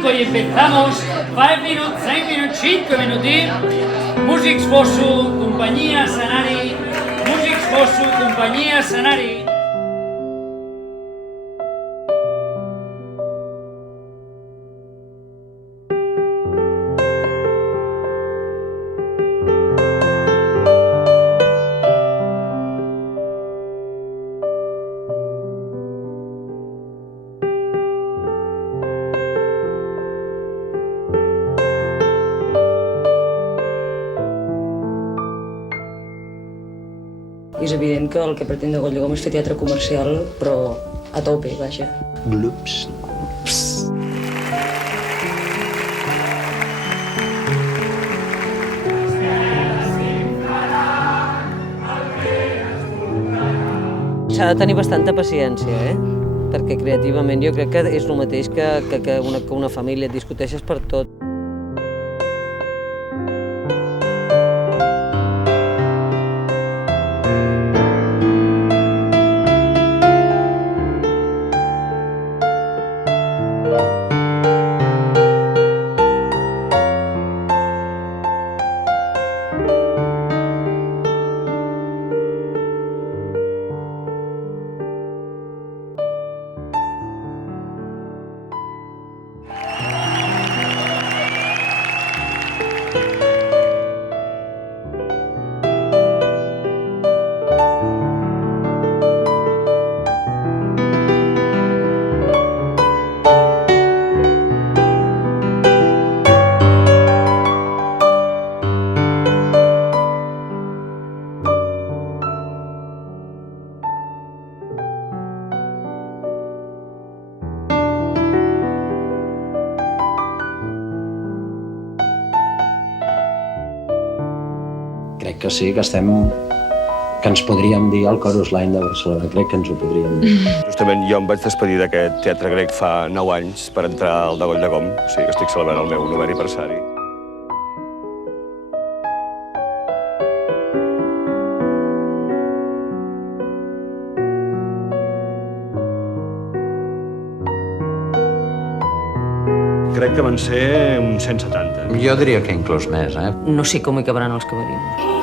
5 y empezamos. 5 minutes, 6 minutes, 5 minutos. Músics Fosso, companyia, escenari. Músics Fosso, companyia, escenari. És evident que el que pretén Dagoll Dagom és fer teatre comercial, però a tope, vaja. Glups. S'ha de tenir bastanta paciència, perquè creativament jo crec que és el mateix que una família, et discuteixes per tot. Crec que sí, que ens podríem dir el Chorus Line de Barcelona, crec que ens ho podríem dir. Justament jo em vaig despedir d'aquest teatre grec fa 9 anys per entrar al Dagoll Dagom, o sigui que estic celebrant el meu 9è aniversari. Crec que van ser uns 170. Jo diria que inclús més, No sé com hi cabraran els camerins.